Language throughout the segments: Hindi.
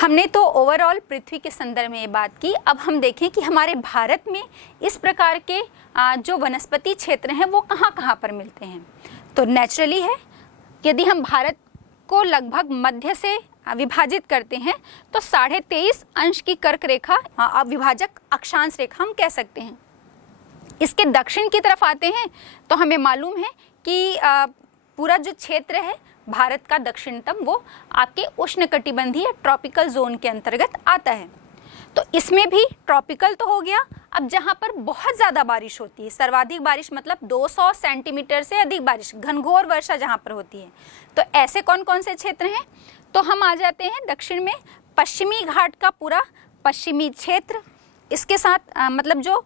हमने तो ओवरऑल पृथ्वी के संदर्भ में ये बात की। अब हम देखें कि हमारे भारत में इस प्रकार के जो वनस्पति क्षेत्र हैं वो कहाँ कहाँ पर मिलते हैं। तो नेचुरली है, यदि हम भारत को लगभग मध्य से विभाजित करते हैं तो 23.5 अंश की कर्क रेखा विभाजक अक्षांश रेखा हम कह सकते हैं। इसके दक्षिण की तरफ आते हैं तो हमें मालूम है कि पूरा जो क्षेत्र है भारत का दक्षिणतम वो आपके उष्णकटिबंधीय ट्रॉपिकल जोन के अंतर्गत आता है। तो इसमें भी ट्रॉपिकल तो हो गया। अब जहाँ पर बहुत ज़्यादा बारिश होती है, सर्वाधिक बारिश मतलब 200 सेंटीमीटर से अधिक बारिश, घनघोर वर्षा जहाँ पर होती है, तो ऐसे कौन कौन से क्षेत्र हैं? तो हम आ जाते हैं दक्षिण में, पश्चिमी घाट का पूरा पश्चिमी क्षेत्र, इसके साथ मतलब जो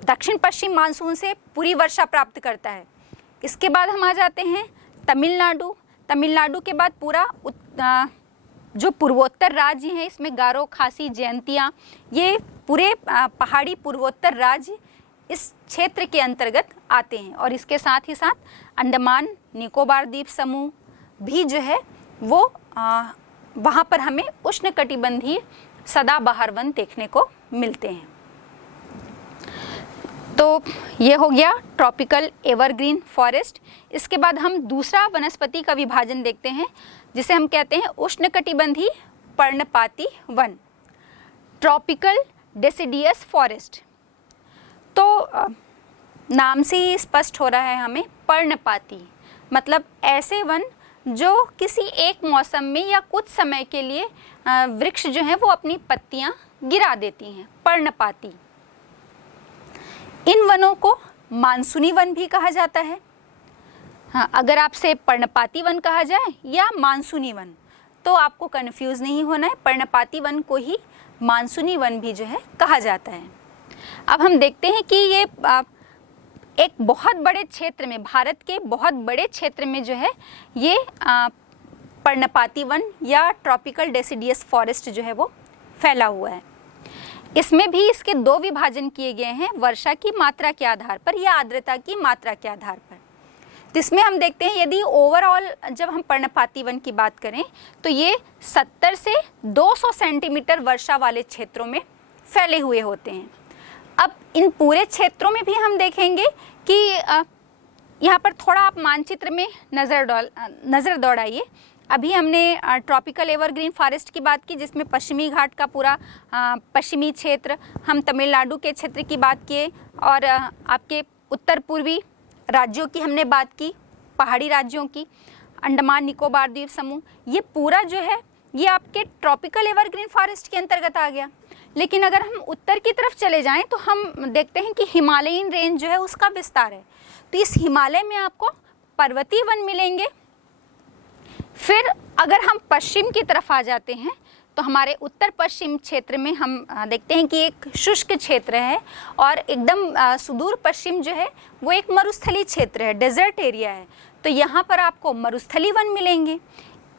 दक्षिण पश्चिम मानसून से पूरी वर्षा प्राप्त करता है। इसके बाद हम आ जाते हैं तमिलनाडु। तमिलनाडु के बाद पूरा जो पूर्वोत्तर राज्य हैं, इसमें गारो, खासी, जयंतिया, ये पूरे पहाड़ी पूर्वोत्तर राज्य इस क्षेत्र के अंतर्गत आते हैं। और इसके साथ ही साथ अंडमान निकोबार द्वीप समूह भी जो है वो वहाँ पर हमें उष्णकटिबंधीय सदाबहार वन देखने को मिलते हैं। तो ये हो गया ट्रॉपिकल एवरग्रीन फॉरेस्ट। इसके बाद हम दूसरा वनस्पति का विभाजन देखते हैं जिसे हम कहते हैं उष्णकटिबंधीय पर्णपाती वन, ट्रॉपिकल डेसिडियस फॉरेस्ट। तो नाम से ही स्पष्ट हो रहा है हमें, पर्णपाती मतलब ऐसे वन जो किसी एक मौसम में या कुछ समय के लिए वृक्ष जो हैं वो अपनी पत्तियां गिरा देती हैं, पर्णपाती। इन वनों को मानसूनी वन भी कहा जाता है। हाँ, अगर आपसे पर्णपाती वन कहा जाए या मानसूनी वन तो आपको कन्फ्यूज़ नहीं होना है, पर्णपाती वन को ही मानसूनी वन भी जो है कहा जाता है। अब हम देखते हैं कि ये एक बहुत बड़े क्षेत्र में, भारत के बहुत बड़े क्षेत्र में जो है ये पर्णपाती वन या ट्रॉपिकल डेसिडियस फॉरेस्ट जो है वो फैला हुआ है। इसमें भी इसके दो विभाजन किए गए हैं, वर्षा की मात्रा के आधार पर या आर्द्रता की मात्रा के आधार पर। तो इसमें हम देखते हैं यदि ओवरऑल जब हम पर्णपाती वन की बात करें तो ये 70 से 200 सेंटीमीटर वर्षा वाले क्षेत्रों में फैले हुए होते हैं। अब इन पूरे क्षेत्रों में भी हम देखेंगे कि यहाँ पर थोड़ा आप मानचित्र में नज़र दौड़ाइए। अभी हमने ट्रॉपिकल एवरग्रीन फॉरेस्ट की बात की जिसमें पश्चिमी घाट का पूरा पश्चिमी क्षेत्र, हम तमिलनाडु के क्षेत्र की बात किए और आपके उत्तर पूर्वी राज्यों की हमने बात की, पहाड़ी राज्यों की, अंडमान निकोबार द्वीप समूह, ये पूरा जो है ये आपके ट्रॉपिकल एवरग्रीन फॉरेस्ट के अंतर्गत आ गया। लेकिन अगर हम उत्तर की तरफ चले जाएं तो हम देखते हैं कि हिमालयन रेंज जो है उसका विस्तार है। तो इस हिमालय में आपको पर्वतीय वन मिलेंगे। फिर अगर हम पश्चिम की तरफ आ जाते हैं तो हमारे उत्तर पश्चिम क्षेत्र में हम देखते हैं कि एक शुष्क क्षेत्र है और एकदम सुदूर पश्चिम जो है वो एक मरुस्थली क्षेत्र है, डेजर्ट एरिया है। तो यहाँ पर आपको मरुस्थली वन मिलेंगे।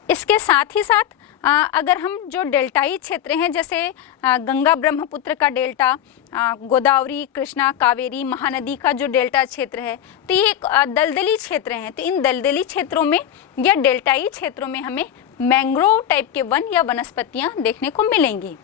इसके साथ ही साथ अगर हम जो डेल्टाई क्षेत्र हैं जैसे गंगा ब्रह्मपुत्र का डेल्टा, गोदावरी, कृष्णा, कावेरी, महानदी का जो डेल्टा क्षेत्र है, तो ये एक दलदली क्षेत्र हैं। तो इन दलदली क्षेत्रों में या डेल्टाई क्षेत्रों में हमें मैंग्रोव टाइप के वन या वनस्पतियां देखने को मिलेंगी।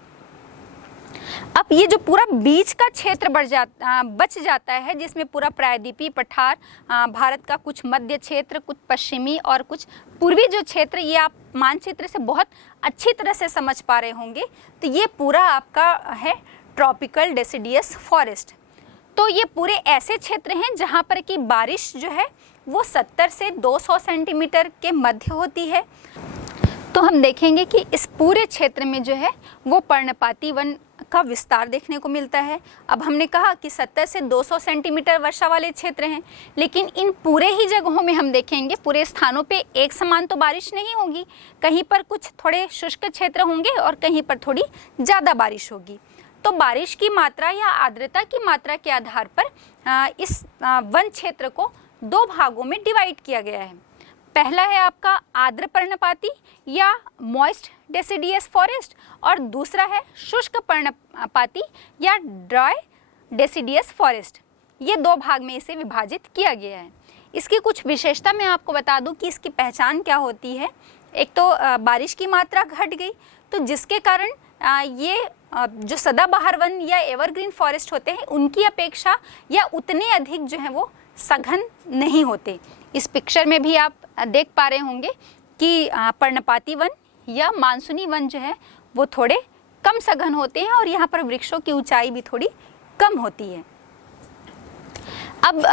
अब ये जो पूरा बीच का क्षेत्र बच जाता है जिसमें पूरा प्रायद्वीपीय पठार, भारत का कुछ मध्य क्षेत्र, कुछ पश्चिमी और कुछ पूर्वी जो क्षेत्र, ये आप मानचित्र से बहुत अच्छी तरह से समझ पा रहे होंगे। तो ये पूरा आपका है ट्रॉपिकल डेसिडियस फॉरेस्ट। तो ये पूरे ऐसे क्षेत्र हैं जहाँ पर की बारिश जो है वो 70 से 200 सेंटीमीटर के मध्य होती है। तो हम देखेंगे कि इस पूरे क्षेत्र में जो है वो पर्णपाती वन का विस्तार देखने को मिलता है। अब हमने कहा कि 70 से 200 सेंटीमीटर वर्षा वाले क्षेत्र हैं, लेकिन इन पूरे ही जगहों में हम देखेंगे पूरे स्थानों पे एक समान तो बारिश नहीं होगी। कहीं पर कुछ थोड़े शुष्क क्षेत्र होंगे और कहीं पर थोड़ी ज़्यादा बारिश होगी। तो बारिश की मात्रा या आर्द्रता की मात्रा के आधार पर इस वन क्षेत्र को दो भागों में डिवाइड किया गया है। पहला है आपका आर्द्र पर्णपाती या मॉइस्ट डेसिडियस फॉरेस्ट और दूसरा है शुष्क पर्णपाती या ड्राई डेसिडियस फॉरेस्ट। ये दो भाग में इसे विभाजित किया गया है। इसकी कुछ विशेषता मैं आपको बता दूं कि इसकी पहचान क्या होती है। एक तो बारिश की मात्रा घट गई, तो जिसके कारण ये जो सदाबहार वन या एवरग्रीन फॉरेस्ट होते हैं उनकी अपेक्षा या उतने अधिक जो है वो सघन नहीं होते। इस पिक्चर में भी आप देख पा रहे होंगे कि पर्णपाती वन या मानसूनी वन जो है वो थोड़े कम सघन होते हैं और यहाँ पर वृक्षों की ऊंचाई भी थोड़ी कम होती है। अब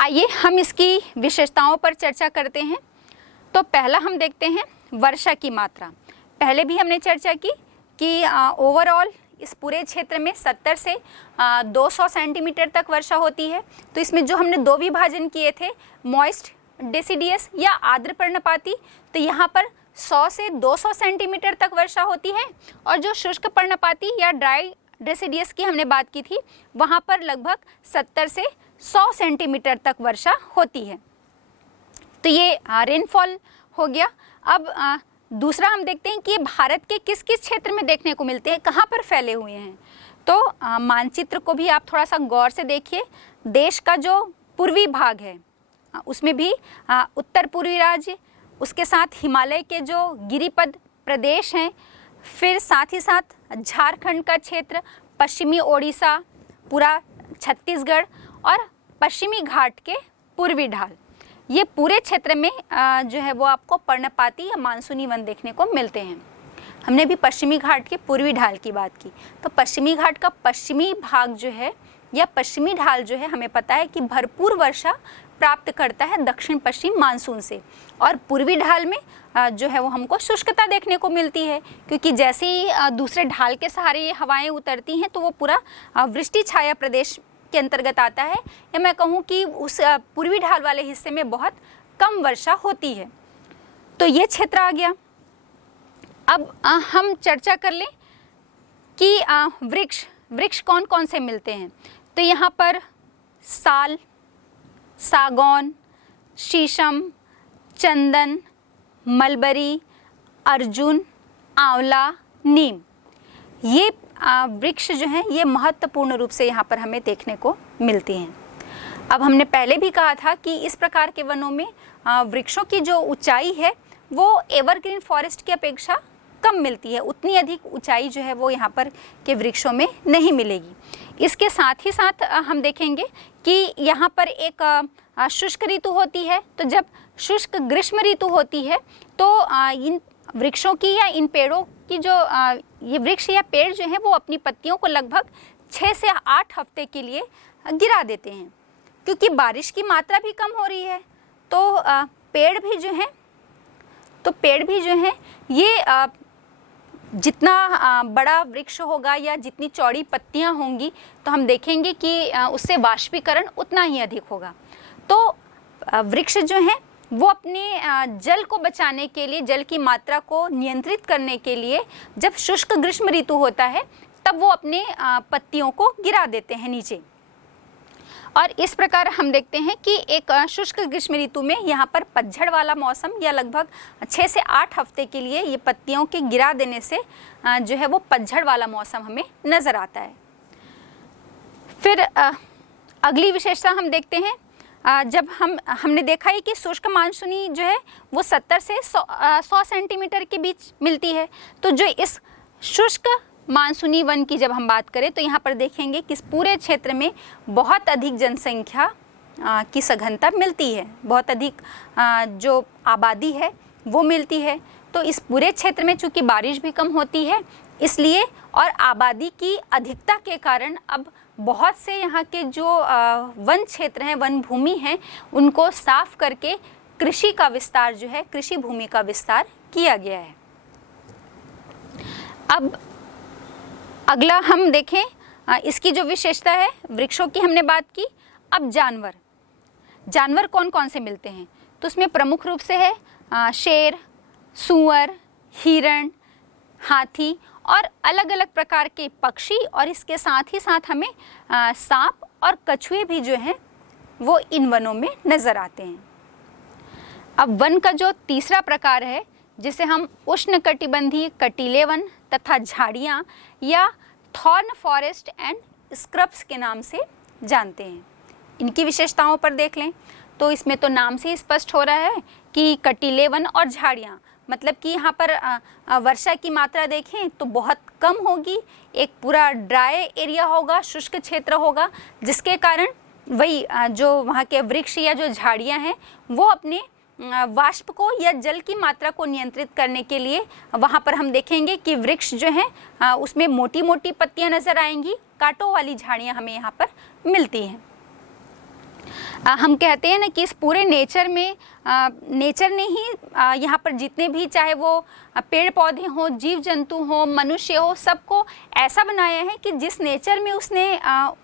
आइए हम इसकी विशेषताओं पर चर्चा करते हैं। तो पहला हम देखते हैं वर्षा की मात्रा। पहले भी हमने चर्चा की कि ओवरऑल इस पूरे क्षेत्र में 70 से 200 सेंटीमीटर तक वर्षा होती है। तो इसमें जो हमने दो विभाजन किए थे, मॉइस्ट डेसिडियस या आर्द्र पर्णपाती, तो यहाँ पर 100 से 200 सेंटीमीटर तक वर्षा होती है। और जो शुष्क पर्णपाती या ड्राई डेसिडियस की हमने बात की थी, वहाँ पर लगभग 70 से 100 सेंटीमीटर तक वर्षा होती है। तो ये रेनफॉल हो गया। अब दूसरा हम देखते हैं कि ये भारत के किस किस क्षेत्र में देखने को मिलते हैं, कहाँ पर फैले हुए हैं। तो मानचित्र को भी आप थोड़ा सा गौर से देखिए। देश का जो पूर्वी भाग है उसमें भी उत्तर पूर्वी राज्य, उसके साथ हिमालय के जो गिरिपद प्रदेश हैं, फिर साथ ही साथ झारखंड का क्षेत्र, पश्चिमी ओडिशा, पूरा छत्तीसगढ़ और पश्चिमी घाट के पूर्वी ढाल, ये पूरे क्षेत्र में जो है वो आपको पर्णपाती या मानसूनी वन देखने को मिलते हैं। हमने भी पश्चिमी घाट के पूर्वी ढाल की बात की। तो पश्चिमी घाट का पश्चिमी भाग जो है या पश्चिमी ढाल जो है, हमें पता है कि भरपूर वर्षा प्राप्त करता है दक्षिण पश्चिम मानसून से। और पूर्वी ढाल में जो है वो हमको शुष्कता देखने को मिलती है, क्योंकि जैसे ही दूसरे ढाल के सहारे ये हवाएं उतरती हैं तो वो पूरा वृष्टि छाया प्रदेश के अंतर्गत आता है, या मैं कहूँ कि उस पूर्वी ढाल वाले हिस्से में बहुत कम वर्षा होती है। तो ये क्षेत्र आ गया। अब हम चर्चा कर लें कि वृक्ष कौन कौन से मिलते हैं। तो यहाँ पर साल, सागौन, शीशम, चंदन, मलबरी, अर्जुन, आंवला, नीम, ये वृक्ष जो हैं ये महत्वपूर्ण रूप से यहाँ पर हमें देखने को मिलती हैं। अब हमने पहले भी कहा था कि इस प्रकार के वनों में वृक्षों की जो ऊंचाई है वो एवरग्रीन फॉरेस्ट की अपेक्षा कम मिलती है। उतनी अधिक ऊंचाई जो है वो यहाँ पर के वृक्षों में नहीं मिलेगी। इसके साथ ही साथ हम देखेंगे कि यहाँ पर एक शुष्क ऋतु होती है। तो जब शुष्क ग्रीष्म ऋतु होती है तो इन वृक्षों की या इन पेड़ों की जो ये वृक्ष या पेड़ जो हैं वो अपनी पत्तियों को लगभग 6 से 8 हफ्ते के लिए गिरा देते हैं, क्योंकि बारिश की मात्रा भी कम हो रही है। तो पेड़ भी जो हैं ये जितना बड़ा वृक्ष होगा या जितनी चौड़ी पत्तियां होंगी तो हम देखेंगे कि उससे वाष्पीकरण उतना ही अधिक होगा। तो वृक्ष जो हैं वो अपने जल को बचाने के लिए, जल की मात्रा को नियंत्रित करने के लिए जब शुष्क ग्रीष्म ऋतु होता है तब वो अपने पत्तियों को गिरा देते हैं नीचे। और इस प्रकार हम देखते हैं कि एक शुष्क ग्रीष्म ऋतु में यहाँ पर पतझड़ वाला मौसम या लगभग 6 से 8 हफ्ते के लिए ये पत्तियों के गिरा देने से जो है वो पतझड़ वाला मौसम हमें नज़र आता है। फिर अगली विशेषता हम देखते हैं। जब हमने देखा है कि शुष्क मानसूनी जो है वो 70 से 100 सेंटीमीटर के बीच मिलती है। तो जो इस शुष्क मानसूनी वन की जब हम बात करें तो यहाँ पर देखेंगे कि इस पूरे क्षेत्र में बहुत अधिक जनसंख्या की सघनता मिलती है, बहुत अधिक जो आबादी है वो मिलती है। तो इस पूरे क्षेत्र में चूँकि बारिश भी कम होती है इसलिए, और आबादी की अधिकता के कारण अब बहुत से यहाँ के जो वन क्षेत्र हैं, वन भूमि हैं, उनको साफ करके कृषि का विस्तार जो है, कृषि भूमि का विस्तार किया गया है। अब अगला हम देखें, इसकी जो विशेषता है, वृक्षों की हमने बात की। अब जानवर कौन कौन से मिलते हैं, तो उसमें प्रमुख रूप से है शेर, सूअर, हिरण, हाथी और अलग अलग प्रकार के पक्षी, और इसके साथ ही साथ हमें सांप और कछुए भी जो हैं वो इन वनों में नज़र आते हैं। अब वन का जो तीसरा प्रकार है जिसे हम उष्णकटिबंधीय कटीले वन तथा झाड़ियाँ या थॉर्न फॉरेस्ट एंड स्क्रब्स के नाम से जानते हैं। इनकी विशेषताओं पर देख लें तो इसमें तो नाम से ही स्पष्ट हो रहा है कि कटीले वन और झाड़ियाँ मतलब कि यहाँ पर वर्षा की मात्रा देखें तो बहुत कम होगी, एक पूरा ड्राई एरिया होगा, शुष्क क्षेत्र होगा, जिसके कारण वही जो वहाँ के वृक्ष या जो झाड़ियाँ हैं वो अपने वाष्प को या जल की मात्रा को नियंत्रित करने के लिए वहाँ पर हम देखेंगे कि वृक्ष जो हैं उसमें मोटी मोटी पत्तियाँ नज़र आएंगी, कांटों वाली झाड़ियाँ हमें यहाँ पर मिलती हैं। हम कहते हैं ना कि इस पूरे नेचर में नेचर ने ही यहाँ पर जितने भी, चाहे वो पेड़ पौधे हों, जीव जंतु हों, मनुष्य हो, सबको ऐसा बनाया है कि जिस नेचर में उसने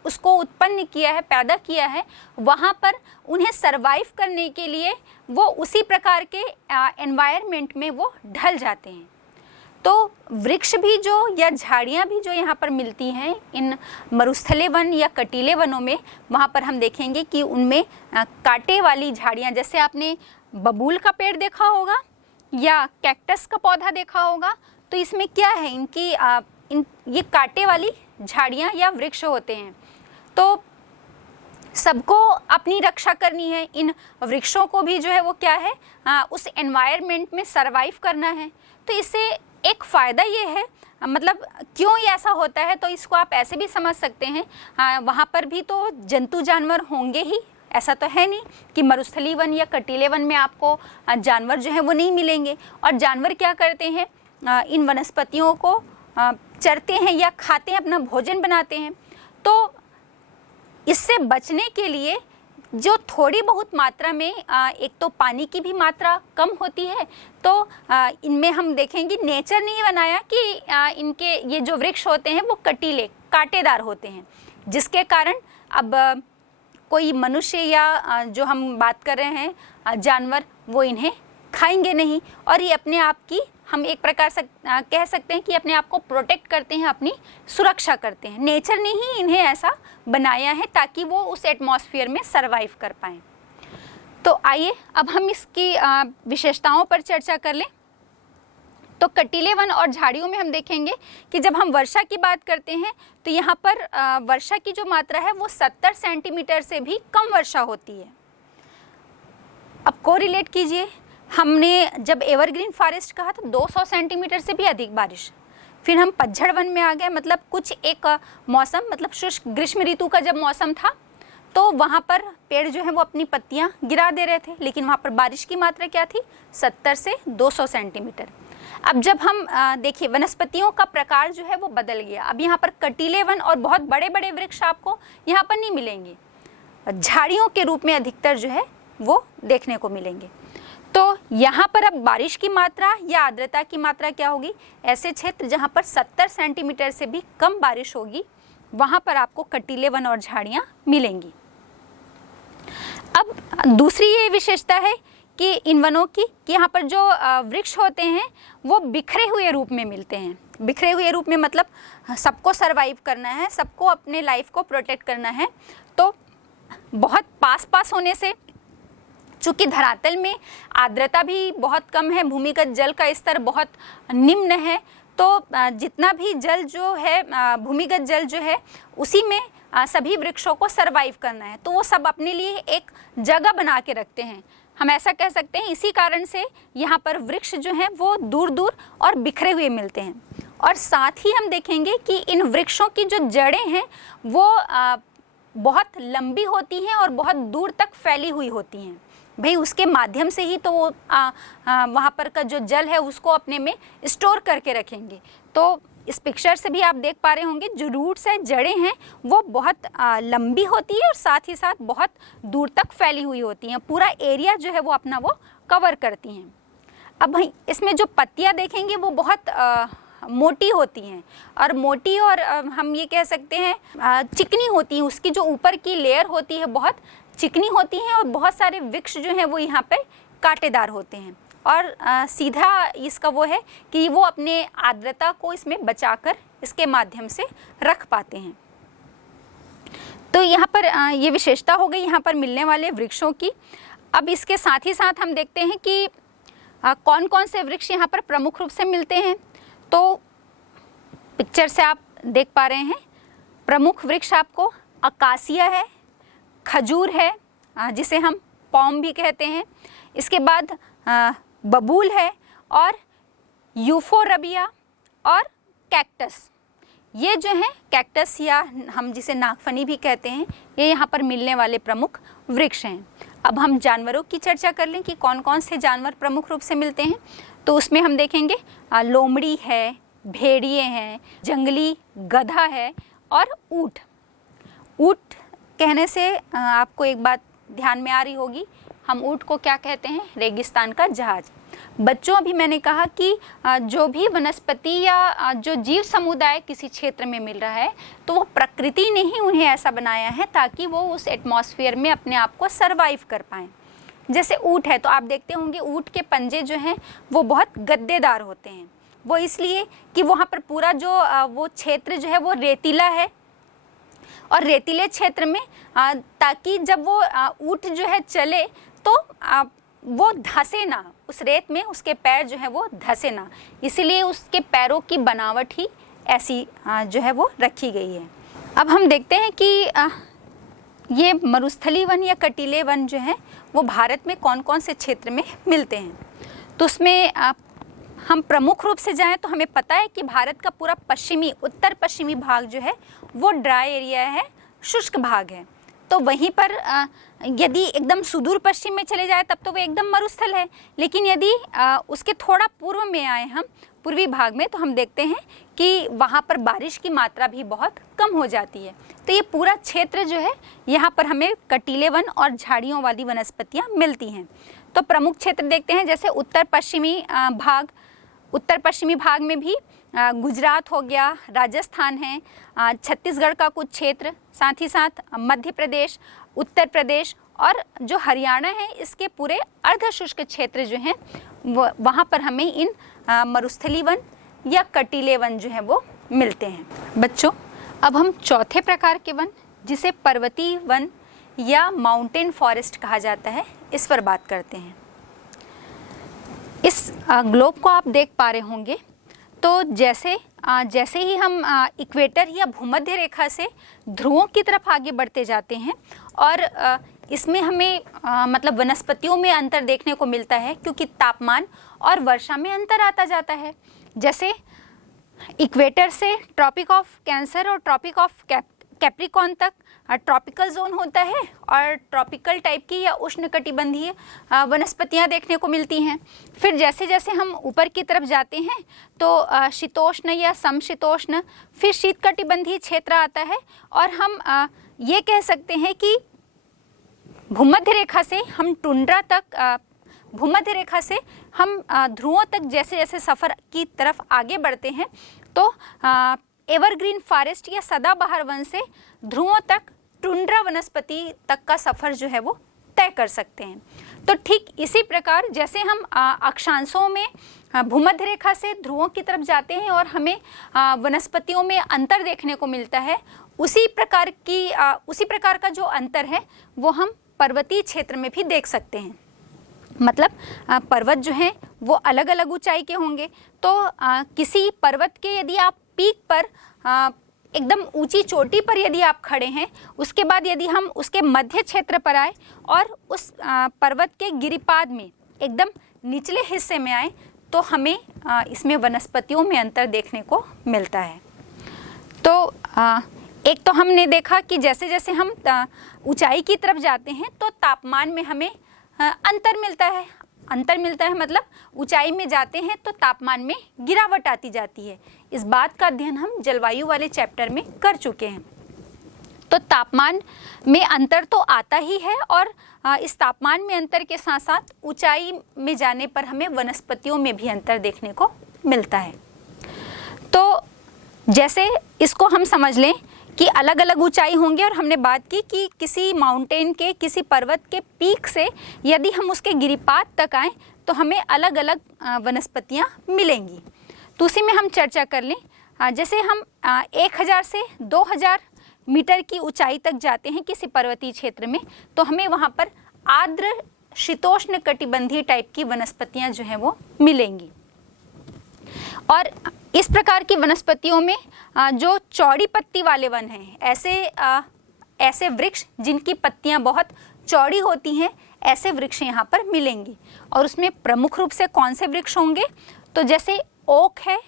उसको उत्पन्न किया है, पैदा किया है, वहाँ पर उन्हें सरवाइव करने के लिए वो उसी प्रकार के एनवायरनमेंट में वो ढल जाते हैं। तो वृक्ष भी जो या झाड़ियाँ भी जो यहाँ पर मिलती हैं इन मरुस्थलीय वन या कटीले वनों में, वहाँ पर हम देखेंगे कि उनमें कांटे वाली झाड़ियाँ, जैसे आपने बबूल का पेड़ देखा होगा या कैक्टस का पौधा देखा होगा, तो इसमें क्या है, इनकी ये कांटे वाली झाड़ियाँ या वृक्ष होते हैं। तो सबको अपनी रक्षा करनी है, इन वृक्षों को भी जो है वो क्या है, उस एनवायरनमेंट में सरवाइव करना है। तो इससे एक फ़ायदा ये है, मतलब क्यों ये ऐसा होता है, तो इसको आप ऐसे भी समझ सकते हैं, वहाँ पर भी तो जंतु जानवर होंगे ही, ऐसा तो है नहीं कि मरुस्थलीय वन या कटीले वन में आपको जानवर जो है वो नहीं मिलेंगे। और जानवर क्या करते हैं, इन वनस्पतियों को चरते हैं या खाते हैं, अपना भोजन बनाते हैं। तो इससे बचने के लिए जो थोड़ी बहुत मात्रा में एक तो पानी की भी मात्रा कम होती है, तो इनमें हम देखेंगे नेचर ने ये बनाया कि इनके ये जो वृक्ष होते हैं वो कटीले कांटेदार होते हैं, जिसके कारण अब कोई मनुष्य या जो हम बात कर रहे हैं जानवर, वो इन्हें खाएंगे नहीं, और ये अपने आप की, हम एक प्रकार से कह सकते हैं कि अपने आप को प्रोटेक्ट करते हैं, अपनी सुरक्षा करते हैं। नेचर ने ही इन्हें ऐसा बनाया है ताकि वो उस एटमॉस्फेयर में सरवाइव कर पाएँ। तो आइए अब हम इसकी विशेषताओं पर चर्चा कर लें। तो कटीले वन और झाड़ियों में हम देखेंगे कि जब हम वर्षा की बात करते हैं तो यहाँ पर वर्षा की जो मात्रा है वो 70 सेंटीमीटर से भी कम वर्षा होती है। अब कोरिलेट कीजिए, हमने जब एवरग्रीन फॉरेस्ट कहा तो 200 सेंटीमीटर से भी अधिक बारिश, फिर हम पतझड़ वन में आ गए, मतलब कुछ एक मौसम, मतलब शुष्क ग्रीष्म ऋतु का जब मौसम था तो वहाँ पर पेड़ जो है वो अपनी पत्तियाँ गिरा दे रहे थे, लेकिन वहाँ पर बारिश की मात्रा क्या थी, 70 से 200 सेंटीमीटर। अब जब हम देखिए वनस्पतियों का प्रकार जो है वो बदल गया। अब यहाँ पर कटीले वन और बहुत बड़े बड़े वृक्ष आपको यहाँ पर नहीं मिलेंगे, झाड़ियों के रूप में अधिकतर जो है वो देखने को मिलेंगे। तो यहाँ पर अब बारिश की मात्रा या आर्द्रता की मात्रा क्या होगी, ऐसे क्षेत्र जहाँ पर 70 सेंटीमीटर से भी कम बारिश होगी वहाँ पर आपको कटीले वन और झाड़ियाँ मिलेंगी। अब दूसरी ये विशेषता है कि इन वनों की कि यहाँ पर जो वृक्ष होते हैं वो बिखरे हुए रूप में मिलते हैं। बिखरे हुए रूप में मतलब सबको सरवाइव करना है, सबको अपने लाइफ को प्रोटेक्ट करना है। तो बहुत पास पास होने से, चूँकि धरातल में आर्द्रता भी बहुत कम है, भूमिगत जल का स्तर बहुत निम्न है, तो जितना भी जल जो है, भूमिगत जल जो है, उसी में सभी वृक्षों को सरवाइव करना है। तो वो सब अपने लिए एक जगह बना के रखते हैं, हम ऐसा कह सकते हैं। इसी कारण से यहाँ पर वृक्ष जो हैं वो दूर दूर और बिखरे हुए मिलते हैं। और साथ ही हम देखेंगे कि इन वृक्षों की जो जड़ें हैं वो बहुत लंबी होती हैं और बहुत दूर तक फैली हुई होती हैं। भाई उसके माध्यम से ही तो वो वहाँ पर का जो जल है उसको अपने में स्टोर करके रखेंगे। तो इस पिक्चर से भी आप देख पा रहे होंगे जो रूट्स है, जड़ें हैं, वो बहुत लंबी होती है और साथ ही साथ बहुत दूर तक फैली हुई होती हैं, पूरा एरिया जो है वो अपना वो कवर करती हैं। अब भाई इसमें जो पत्तियाँ देखेंगे वो बहुत मोटी होती हैं, और मोटी और हम ये कह सकते हैं चिकनी होती हैं। उसकी जो ऊपर की लेयर होती है बहुत चिकनी होती हैं, और बहुत सारे वृक्ष जो हैं वो यहाँ पे कांटेदार होते हैं। और सीधा इसका वो है कि वो अपने आर्द्रता को इसमें बचाकर इसके माध्यम से रख पाते हैं। तो यहाँ पर ये विशेषता हो गई यहाँ पर मिलने वाले वृक्षों की। अब इसके साथ ही साथ हम देखते हैं कि कौन कौन से वृक्ष यहाँ पर प्रमुख रूप से मिलते हैं। तो पिक्चर से आप देख पा रहे हैं, प्रमुख वृक्ष आपको अकासिया है, खजूर है जिसे हम पॉम भी कहते हैं, इसके बाद बबूल है, और यूफोरबिया और कैक्टस। ये जो हैं कैक्टस या हम जिसे नागफनी भी कहते हैं, ये यहाँ पर मिलने वाले प्रमुख वृक्ष हैं। अब हम जानवरों की चर्चा कर लें कि कौन कौन से जानवर प्रमुख रूप से मिलते हैं। तो उसमें हम देखेंगे लोमड़ी है, भेड़िए हैं, जंगली गधा है और ऊँट। ऊँट कहने से आपको एक बात ध्यान में आ रही होगी, हम ऊँट को क्या कहते हैं? रेगिस्तान का जहाज। बच्चों, अभी मैंने कहा कि जो भी वनस्पति या जो जीव समुदाय किसी क्षेत्र में मिल रहा है तो वो प्रकृति ने ही उन्हें ऐसा बनाया है ताकि वो उस एटमॉस्फेयर में अपने आप को सरवाइव कर पाएँ। जैसे ऊँट है तो आप देखते होंगे ऊँट के पंजे जो हैं वो बहुत गद्देदार होते हैं। वो इसलिए कि वहाँ पर पूरा जो वो क्षेत्र जो है वो रेतीला है, और रेतीले क्षेत्र में ताकि जब वो ऊँट जो है चले तो वो धंसे ना, उस रेत में उसके पैर जो है वो धंसे ना, इसीलिए उसके पैरों की बनावट ही ऐसी जो है वो रखी गई है। अब हम देखते हैं कि ये मरुस्थलीय वन या कटीले वन जो है वो भारत में कौन कौन से क्षेत्र में मिलते हैं। तो उसमें हम प्रमुख रूप से जाएं तो हमें पता है कि भारत का पूरा पश्चिमी, उत्तर पश्चिमी भाग जो है वो ड्राई एरिया है, शुष्क भाग है। तो वहीं पर यदि एकदम सुदूर पश्चिम में चले जाए तब तो वो एकदम मरुस्थल है, लेकिन यदि उसके थोड़ा पूर्व में आए हम, पूर्वी भाग में, तो हम देखते हैं कि वहाँ पर बारिश की मात्रा भी बहुत कम हो जाती है। तो ये पूरा क्षेत्र जो है यहाँ पर हमें कटीले वन और झाड़ियों वाली वनस्पतियाँ मिलती हैं। तो प्रमुख क्षेत्र देखते हैं, जैसे उत्तर पश्चिमी भाग में भी गुजरात हो गया, राजस्थान है, छत्तीसगढ़ का कुछ क्षेत्र, साथ ही साथ मध्य प्रदेश, उत्तर प्रदेश और जो हरियाणा है इसके पूरे अर्धशुष्क क्षेत्र जो हैं वहाँ पर हमें इन मरुस्थलीय वन या कटीले वन जो है वो मिलते हैं। बच्चों, अब हम चौथे प्रकार के वन, जिसे पर्वतीय वन या माउंटेन फॉरेस्ट कहा जाता है, इस पर बात करते हैं। इस ग्लोब को आप देख पा रहे होंगे, तो जैसे ही हम इक्वेटर या भूमध्य रेखा से ध्रुवों की तरफ आगे बढ़ते जाते हैं और इसमें हमें मतलब वनस्पतियों में अंतर देखने को मिलता है, क्योंकि तापमान और वर्षा में अंतर आता जाता है। जैसे इक्वेटर से ट्रॉपिक ऑफ कैंसर और ट्रॉपिक ऑफ कैप्रिकॉर्न तक ट्रॉपिकल जोन होता है और ट्रॉपिकल टाइप की या उष्णकटिबंधीय वनस्पतियां देखने को मिलती हैं। फिर जैसे जैसे हम ऊपर की तरफ जाते हैं तो शीतोष्ण या समशीतोष्ण, फिर शीतकटिबंधीय क्षेत्र आता है, और हम ये कह सकते हैं कि भूमध्य रेखा से हम टुंड्रा तक, भूमध्य रेखा से हम ध्रुवों तक जैसे जैसे सफ़र की तरफ आगे बढ़ते हैं तो एवरग्रीन फॉरेस्ट या सदाबहार वन से ध्रुवों तक टुंड्रा वनस्पति तक का सफ़र जो है वो तय कर सकते हैं। तो ठीक इसी प्रकार जैसे हम अक्षांशों में भूमध्य रेखा से ध्रुवों की तरफ जाते हैं और हमें वनस्पतियों में अंतर देखने को मिलता है, उसी प्रकार का जो अंतर है वो हम पर्वतीय क्षेत्र में भी देख सकते हैं। मतलब पर्वत जो हैं वो अलग अलग ऊंचाई के होंगे, तो किसी पर्वत के यदि आप पीक पर एकदम ऊंची चोटी पर यदि आप खड़े हैं, उसके बाद यदि हम उसके मध्य क्षेत्र पर आए और उस पर्वत के गिरिपाद में एकदम निचले हिस्से में आए तो हमें इसमें वनस्पतियों में अंतर देखने को मिलता है। तो एक तो हमने देखा कि जैसे जैसे हम ऊंचाई की तरफ जाते हैं तो तापमान में हमें अंतर मिलता है। मतलब ऊंचाई में जाते हैं तो तापमान में गिरावट आती जाती है। इस बात का अध्ययन हम जलवायु वाले चैप्टर में कर चुके हैं। तो तापमान में अंतर तो आता ही है, और इस तापमान में अंतर के साथ साथ ऊंचाई में जाने पर हमें वनस्पतियों में भी अंतर देखने को मिलता है। तो जैसे इसको हम समझ लें कि अलग अलग ऊंचाई होंगे, और हमने बात की कि किसी माउंटेन के, किसी पर्वत के पीक से यदि हम उसके गिरिपाद तक आएँ तो हमें अलग अलग वनस्पतियाँ मिलेंगी। तो उसी में हम चर्चा कर लें। जैसे हम 1000 से 2000 मीटर की ऊंचाई तक जाते हैं किसी पर्वतीय क्षेत्र में, तो हमें वहाँ पर आर्द्र शीतोष्ण कटिबंधीय टाइप की वनस्पतियाँ जो हैं वो मिलेंगी। और इस प्रकार की वनस्पतियों में जो चौड़ी पत्ती वाले वन हैं, ऐसे वृक्ष जिनकी पत्तियां बहुत चौड़ी होती हैं, ऐसे वृक्ष यहाँ पर मिलेंगे। और उसमें प्रमुख रूप से कौन से वृक्ष होंगे, तो जैसे ओक है,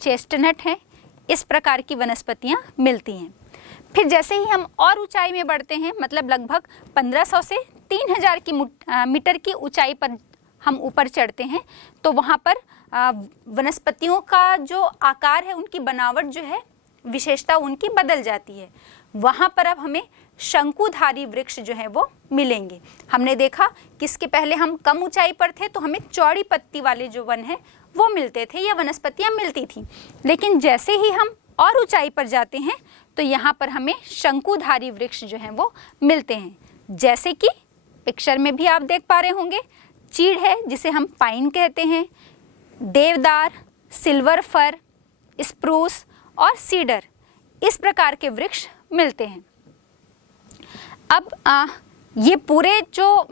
चेस्टनट है, इस प्रकार की वनस्पतियाँ मिलती हैं। फिर जैसे ही हम और ऊंचाई में बढ़ते हैं, मतलब लगभग 1500 से 3000 मीटर की ऊंचाई पर हम ऊपर चढ़ते हैं, तो वहाँ पर वनस्पतियों का जो आकार है, उनकी बनावट जो है, विशेषता उनकी बदल जाती है। वहाँ पर अब हमें शंकुधारी वृक्ष जो है वो मिलेंगे। हमने देखा कि इसके पहले हम कम ऊंचाई पर थे तो हमें चौड़ी पत्ती वाले जो वन है वो मिलते थे, या वनस्पतियाँ मिलती थी। लेकिन जैसे ही हम और ऊंचाई पर जाते हैं तो यहाँ पर हमें शंकुधारी वृक्ष जो हैं वो मिलते हैं। जैसे कि पिक्चर में भी आप देख पा रहे होंगे, चीड़ है जिसे हम पाइन कहते हैं, देवदार, सिल्वर फर, स्प्रूस और सीडर, इस प्रकार के वृक्ष मिलते हैं। अब ये पूरे जो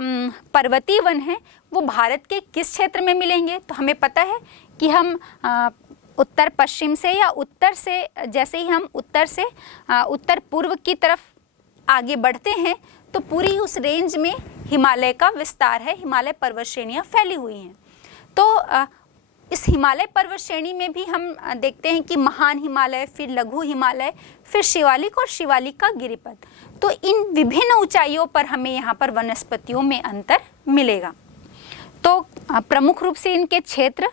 पर्वतीय वन हैं वो भारत के किस क्षेत्र में मिलेंगे, तो हमें पता है कि हम उत्तर पश्चिम से या उत्तर से, जैसे ही हम उत्तर से उत्तर पूर्व की तरफ आगे बढ़ते हैं तो पूरी उस रेंज में हिमालय का विस्तार है, हिमालय पर्वत श्रेणियाँ फैली हुई हैं। तो इस हिमालय पर्वत श्रेणी में भी हम देखते हैं कि महान हिमालय, फिर लघु हिमालय, फिर शिवालिक और शिवालिक का गिरिपथ। तो इन विभिन्न ऊंचाइयों पर हमें यहाँ पर वनस्पतियों में अंतर मिलेगा। तो प्रमुख रूप से इनके क्षेत्र,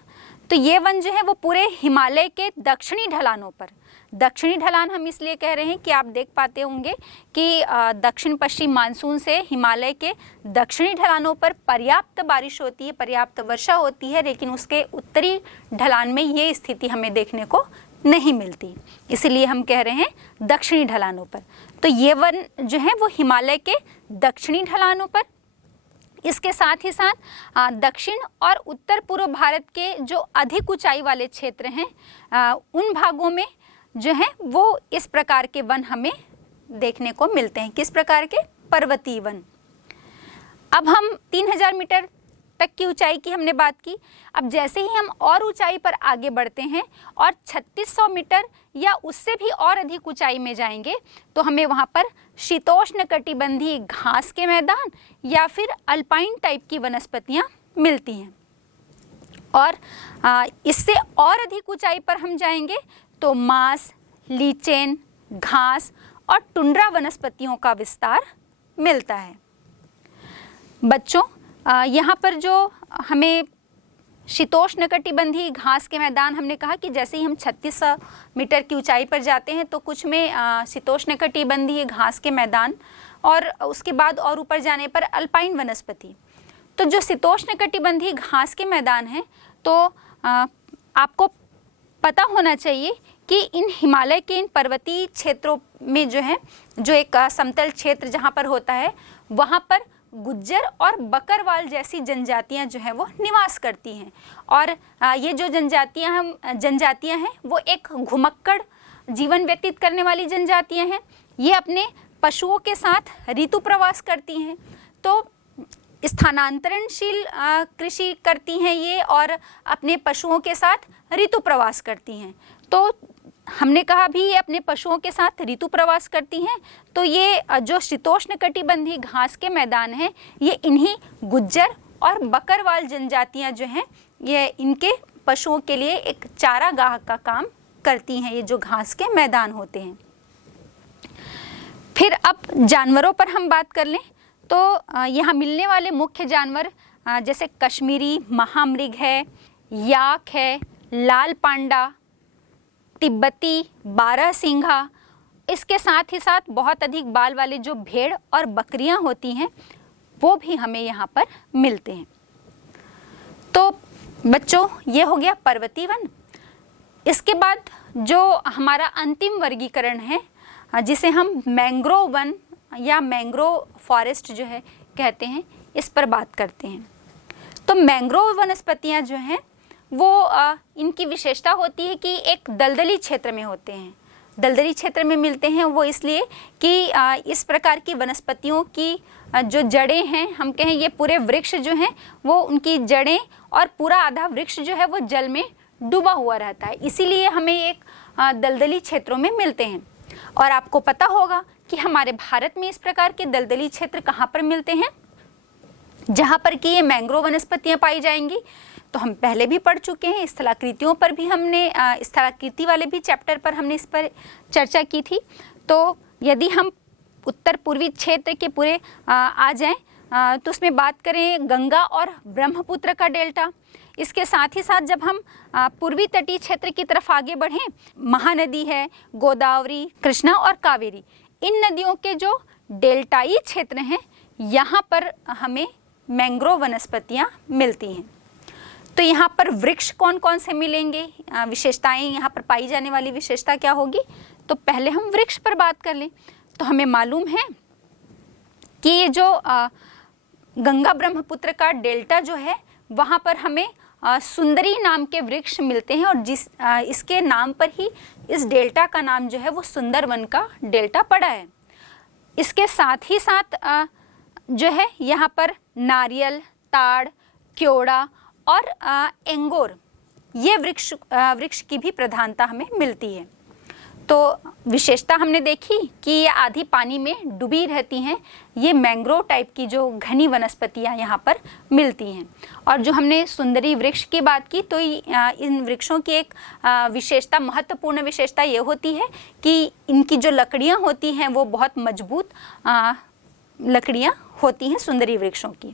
तो ये वन जो है वो पूरे हिमालय के दक्षिणी ढलानों पर, दक्षिणी ढलान हम इसलिए कह रहे हैं कि आप देख पाते होंगे कि दक्षिण पश्चिम मानसून से हिमालय के दक्षिणी ढलानों पर पर्याप्त बारिश होती है, पर्याप्त वर्षा होती है, लेकिन उसके उत्तरी ढलान में ये स्थिति हमें देखने को नहीं मिलती, इसलिए हम कह रहे हैं दक्षिणी ढलानों पर। तो ये वन जो है वो हिमालय के दक्षिणी ढलानों पर, इसके साथ ही साथ दक्षिण और उत्तर पूर्व भारत के जो अधिक ऊंचाई वाले क्षेत्र हैं उन भागों में जो है वो इस प्रकार के वन हमें देखने को मिलते हैं। किस प्रकार के? पर्वतीय वन। अब हम 3000 मीटर तक की ऊंचाई की हमने बात की। अब जैसे ही हम और ऊंचाई पर आगे बढ़ते हैं और 3600 मीटर या उससे भी और अधिक ऊंचाई में जाएंगे तो हमें वहाँ पर शीतोष्ण कटिबंधीय घास के मैदान या फिर अल्पाइन टाइप की वनस्पतियाँ मिलती हैं। और इससे और अधिक ऊंचाई पर हम जाएंगे तो मांस, लीचेन, घास और टुंड्रा वनस्पतियों का विस्तार मिलता है। बच्चों, यहाँ पर जो हमें शीतोष्णकटिबंधीय घास के मैदान, हमने कहा कि जैसे ही हम 3600 मीटर की ऊंचाई पर जाते हैं तो कुछ में शीतोष्णकटिबंधीय घास के मैदान और उसके बाद और ऊपर जाने पर अल्पाइन वनस्पति। तो जो शीतोष्णकटिबंधीय घास के मैदान हैं तो आपको पता होना चाहिए कि इन हिमालय के इन पर्वतीय क्षेत्रों में जो है, जो एक समतल क्षेत्र जहाँ पर होता है, वहाँ पर गुज्जर और बकरवाल जैसी जनजातियाँ जो हैं वो निवास करती हैं। और ये जो जनजातियाँ हैं वो एक घुमक्कड़ जीवन व्यतीत करने वाली जनजातियाँ हैं। ये अपने पशुओं के साथ ऋतु प्रवास करती हैं, तो स्थानांतरणशील कृषि करती हैं ये और अपने पशुओं के साथ ऋतु प्रवास करती हैं। तो हमने कहा भी ये अपने पशुओं के साथ ऋतु प्रवास करती हैं। तो ये जो शीतोष्णकटिबंधीय घास के मैदान हैं ये इन्हीं गुज्जर और बकरवाल जनजातियां जो हैं ये इनके पशुओं के लिए एक चारागाह का काम करती हैं, ये जो घास के मैदान होते हैं। फिर अब जानवरों पर हम बात कर लें तो यहाँ मिलने वाले मुख्य जानवर जैसे कश्मीरी महामृग है, याक है, लाल पांडा, तिब्बती बारहसिंघा, इसके साथ ही साथ बहुत अधिक बाल वाले जो भेड़ और बकरियां होती हैं वो भी हमें यहाँ पर मिलते हैं। तो बच्चों, ये हो गया पर्वतीय वन। इसके बाद जो हमारा अंतिम वर्गीकरण है जिसे हम मैंग्रोव वन या मैंग्रोव फॉरेस्ट जो है कहते हैं, इस पर बात करते हैं। तो मैंग्रोव वनस्पतियाँ जो हैं वो इनकी विशेषता होती है कि एक दलदली क्षेत्र में होते हैं। दलदली क्षेत्र में मिलते हैं वो इसलिए कि इस प्रकार की वनस्पतियों की जो जड़ें हैं, हम कहें ये पूरे वृक्ष जो हैं वो उनकी जड़ें और पूरा आधा वृक्ष जो है वो जल में डूबा हुआ रहता है, इसीलिए हमें एक दलदली क्षेत्रों में मिलते हैं। और आपको पता होगा कि हमारे भारत में इस प्रकार के दलदली क्षेत्र कहाँ पर मिलते हैं? जहाँ पर कि ये मैंग्रोव वनस्पतियाँ पाई जाएंगी। तो हम पहले भी पढ़ चुके हैं, स्थलाकृतियों पर भी हमने स्थलाकृति वाले भी चैप्टर पर हमने इस पर चर्चा की थी। तो यदि हम उत्तर पूर्वी क्षेत्र के पूरे आ जाएं तो उसमें बात करें गंगा और ब्रह्मपुत्र का डेल्टा। इसके साथ ही साथ जब हम पूर्वी तटीय क्षेत्र की तरफ आगे बढ़ें, महानदी है, गोदावरी, कृष्णा और कावेरी, इन नदियों के जो डेल्टाई क्षेत्र हैं यहाँ पर हमें मैंग्रोव वनस्पतियाँ मिलती हैं। तो यहाँ पर वृक्ष कौन कौन से मिलेंगे, विशेषताएं यहाँ पर पाई जाने वाली विशेषता क्या होगी, तो पहले हम वृक्ष पर बात कर लें। तो हमें मालूम है कि ये जो गंगा ब्रह्मपुत्र का डेल्टा जो है वहाँ पर हमें सुंदरी नाम के वृक्ष मिलते हैं, और इसके नाम पर ही इस डेल्टा का नाम जो है वो सुंदरवन का डेल्टा पड़ा है। इसके साथ ही साथ जो है यहाँ पर नारियल, ताड़, क्योड़ा और एंगोर, ये वृक्ष की भी प्रधानता हमें मिलती है। तो विशेषता हमने देखी कि ये आधी पानी में डूबी रहती हैं, ये मैंग्रोव टाइप की जो घनी वनस्पतियाँ यहाँ पर मिलती हैं। और जो हमने सुंदरी वृक्ष की बात की, तो इन वृक्षों की एक विशेषता, महत्वपूर्ण विशेषता ये होती है कि इनकी जो लकड़ियाँ होती हैं वो बहुत मजबूत लकड़ियाँ होती हैं सुंदरी वृक्षों की।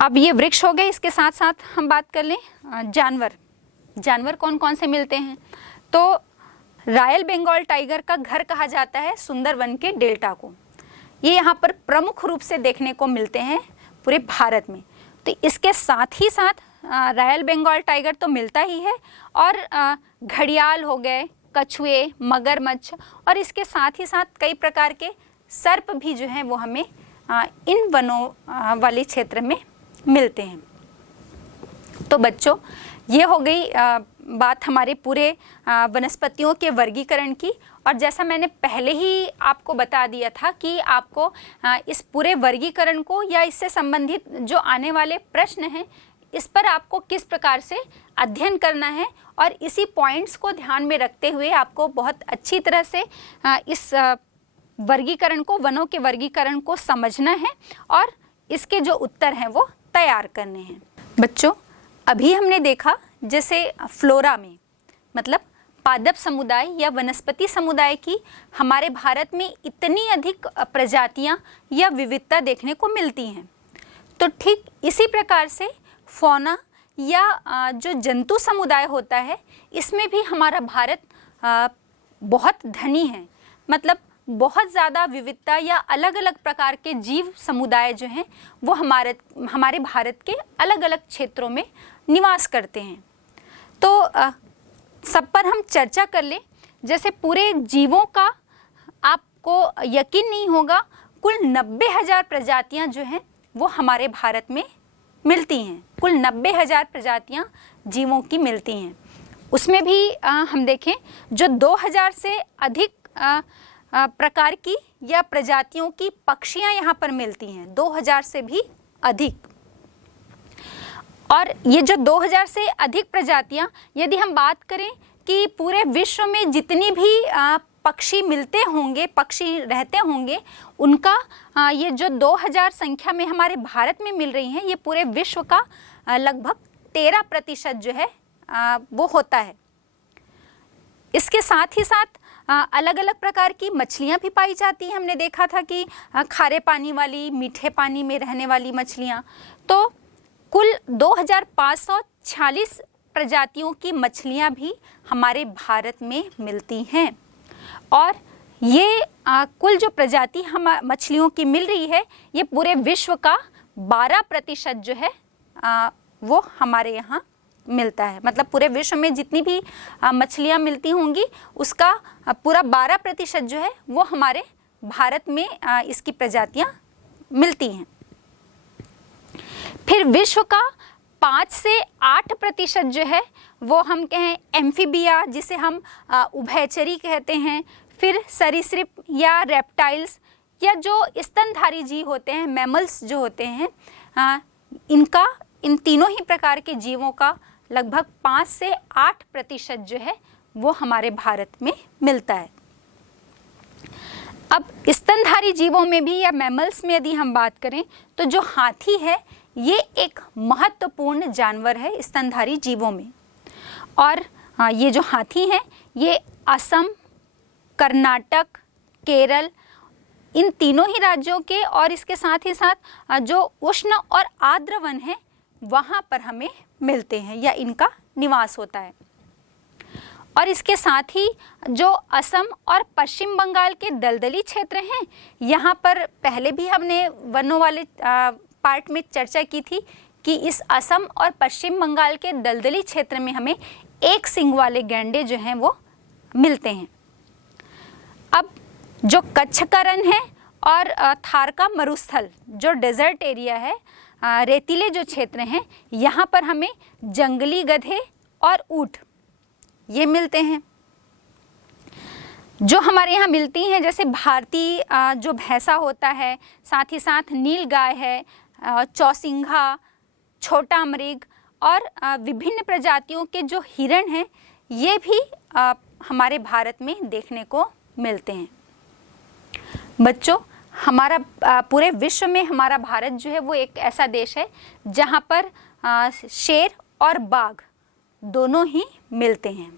अब ये वृक्ष हो गए, इसके साथ साथ हम बात कर लें जानवर कौन कौन से मिलते हैं। तो रॉयल बंगाल टाइगर का घर कहा जाता है सुंदरवन के डेल्टा को। ये यहाँ पर प्रमुख रूप से देखने को मिलते हैं पूरे भारत में। तो इसके साथ ही साथ रॉयल बंगाल टाइगर तो मिलता ही है, और घड़ियाल हो गए, कछुए, मगरमच्छ, और इसके साथ ही साथ कई प्रकार के सर्प भी जो हैं वो हमें इन वनों वाले क्षेत्र में मिलते हैं। तो बच्चों, ये हो गई बात हमारे पूरे वनस्पतियों के वर्गीकरण की। और जैसा मैंने पहले ही आपको बता दिया था कि आपको इस पूरे वर्गीकरण को या इससे संबंधित जो आने वाले प्रश्न हैं इस पर आपको किस प्रकार से अध्ययन करना है, और इसी पॉइंट्स को ध्यान में रखते हुए आपको बहुत अच्छी तरह से इस वर्गीकरण को, वनों के वर्गीकरण को समझना है और इसके जो उत्तर हैं वो तैयार करने हैं। बच्चों, अभी हमने देखा जैसे फ्लोरा में, मतलब पादप समुदाय या वनस्पति समुदाय की हमारे भारत में इतनी अधिक प्रजातियां या विविधता देखने को मिलती हैं। तो ठीक इसी प्रकार से फौना या जो जंतु समुदाय होता है, इसमें भी हमारा भारत बहुत धनी है। मतलब बहुत ज़्यादा विविधता या अलग अलग प्रकार के जीव समुदाय जो हैं वो हमारे भारत के अलग अलग क्षेत्रों में निवास करते हैं। तो सब पर हम चर्चा कर लें। जैसे पूरे जीवों का आपको यकीन नहीं होगा, कुल 90,000 प्रजातियां जो हैं वो हमारे भारत में मिलती हैं। कुल 90,000 प्रजातियां जीवों की मिलती हैं। उसमें भी हम देखें जो 2,000 से अधिक प्रकार की या प्रजातियों की पक्षियां यहाँ पर मिलती हैं, 2,000 से भी अधिक। और ये जो 2,000 से अधिक प्रजातियां, यदि हम बात करें कि पूरे विश्व में जितनी भी पक्षी मिलते होंगे, पक्षी रहते होंगे, उनका ये जो 2,000 संख्या में हमारे भारत में मिल रही हैं, ये पूरे विश्व का लगभग 13% जो है वो होता है। इसके साथ ही साथ अलग अलग प्रकार की मछलियाँ भी पाई जाती हैं। हमने देखा था कि खारे पानी वाली, मीठे पानी में रहने वाली मछलियाँ। तो कुल 2,546 प्रजातियों की मछलियाँ भी हमारे भारत में मिलती हैं। और ये कुल जो प्रजाति हम मछलियों की मिल रही है, ये पूरे विश्व का 12% जो है वो हमारे यहाँ मिलता है। मतलब पूरे विश्व में जितनी भी मछलियाँ मिलती होंगी उसका पूरा 12% जो है वो हमारे भारत में इसकी प्रजातियाँ मिलती हैं। फिर विश्व का 5 से 8% जो है वो हम कहें एम्फीबिया, जिसे हम उभयचरी कहते हैं। फिर सरीसृप या रेप्टाइल्स या जो स्तनधारी जीव होते हैं, मैमल्स जो होते हैं, इन तीनों ही प्रकार के जीवों का लगभग 5 से 8% जो है वो हमारे भारत में मिलता है। अब स्तनधारी जीवों में भी या मैमल्स में यदि हम बात करें तो जो हाथी है ये एक महत्वपूर्ण जानवर है स्तनधारी जीवों में। और ये जो हाथी हैं ये असम, कर्नाटक, केरल इन तीनों ही राज्यों के और इसके साथ ही साथ जो उष्ण और आर्द्र वन है वहाँ पर हमें मिलते हैं या इनका निवास होता है। और इसके साथ ही जो असम और पश्चिम बंगाल के दलदली क्षेत्र हैं यहाँ पर पहले भी हमने वनों वाले पार्ट में चर्चा की थी कि इस असम और पश्चिम बंगाल के दलदली क्षेत्र में हमें एक सींग वाले गैंडे जो हैं वो मिलते हैं। अब जो कच्छ का रण है और थार का मरुस्थल जो डेजर्ट एरिया है, रेतीले जो क्षेत्र हैं यहाँ पर हमें जंगली गधे और ऊँट ये मिलते हैं। जो हमारे यहाँ मिलती हैं जैसे भारतीय जो भैंसा होता है, साथ ही साथ नील गाय है, चौसिंघा, छोटा मृग और विभिन्न प्रजातियों के जो हिरण हैं ये भी हमारे भारत में देखने को मिलते हैं। बच्चों, हमारा पूरे विश्व में हमारा भारत जो है वो एक ऐसा देश है जहाँ पर शेर और बाघ दोनों ही मिलते हैं।